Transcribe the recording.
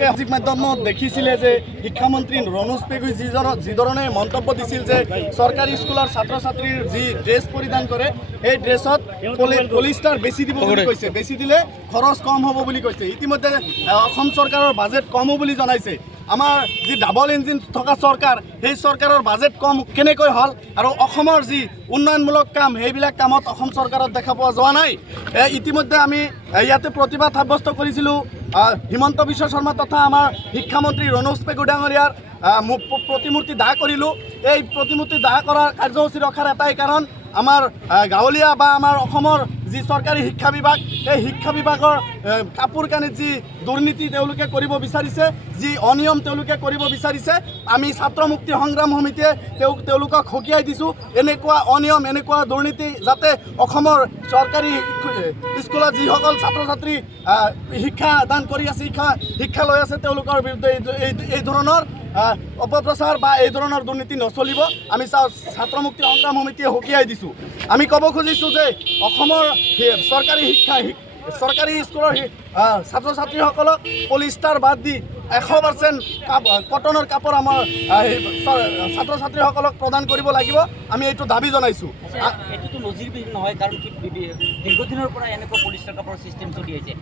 আপোনালোকে সামাজিক মাধ্যমত দেখিছিলে যে শিক্ষামন্ত্ৰী ৰণোজ পেগুই যি ধৰণে মন্তব্য দিছিল যে চৰকাৰী স্কুলৰ ছাত্ৰ ছাত্ৰীৰ যি ড্ৰেছ পৰিধান কৰে সেই ড্ৰেছত পলিষ্টাৰ বেছি দিব বুলি কৈছে, বেছি দিলে খৰচ কম হ'ব বুলি কৈছে। ইতিমধ্যে অসম চৰকাৰৰ বাজেট কমো বুলি জনাইছে। আমাৰ যি ডাবল ইঞ্জিন থকা চৰকাৰ, সেই চৰকাৰৰ বাজেট কম কেনেকৈ হ'ল আৰু অসমৰ যি উন্নয়নমূলক কাম সেইবিলাক কামত অসম চৰকাৰত দেখা পোৱা যোৱা নাই। ইতিমধ্যে আমি ইয়াতে প্ৰতিবাদ সাব্যস্ত কৰিছিলোঁ হিমন্ত বিশ্ব শৰ্মা তথা আমাৰ শিক্ষামন্ত্ৰী ৰণোজ পেগু ডাঙৰীয়াৰ প্ৰতিমূৰ্তি দাহ কৰিলোঁ। এই প্ৰতিমূৰ্তি দাহ কৰাৰ কাৰ্যসূচী ৰখাৰ এটাই কাৰণ, আমাৰ গাঁৱলীয়া বা আমাৰ অসমৰ যি চৰকাৰী শিক্ষা বিভাগ, এই শিক্ষা বিভাগৰ কাপোৰ কানিত যি দুৰ্নীতি তেওঁলোকে কৰিব বিচাৰিছে, যি অনিয়ম তেওঁলোকে কৰিব বিচাৰিছে, আমি ছাত্ৰ মুক্তি সংগ্ৰাম সমিতিয়ে তেওঁলোকক সকীয়াই দিছোঁ। এনেকুৱা অনিয়ম, এনেকুৱা দুৰ্নীতি যাতে অসমৰ চৰকাৰী স্কুলত যিসকল ছাত্ৰ ছাত্ৰী শিক্ষা দান কৰি আছে, শিক্ষা লৈ আছে, তেওঁলোকৰ বিৰুদ্ধে এই ধৰণৰ অপপ্ৰচাৰ বা এই ধৰণৰ দুৰ্নীতি নচলিব। আমি ছাত্ৰ মুক্তি সংগ্ৰাম সমিতিয়ে সকীয়াই দিছোঁ। আমি ক'ব খুজিছোঁ যে অসমৰ চৰকাৰী স্কুলৰ ছাত্ৰ ছাত্ৰীসকলক পলিষ্টাৰ বাদ দি 100% কটনৰ কাপোৰ আমাৰ ছাত্ৰ ছাত্ৰীসকলক প্ৰদান কৰিব লাগিব। আমি এইটো দাবী জনাইছোঁ। এইটোতো নজিৰবিহীন নহয়, কাৰণ কি দীৰ্ঘদিনৰ পৰা এনেকুৱা পলিষ্টাৰ কাপোৰৰ চিষ্টেম চলি আছে।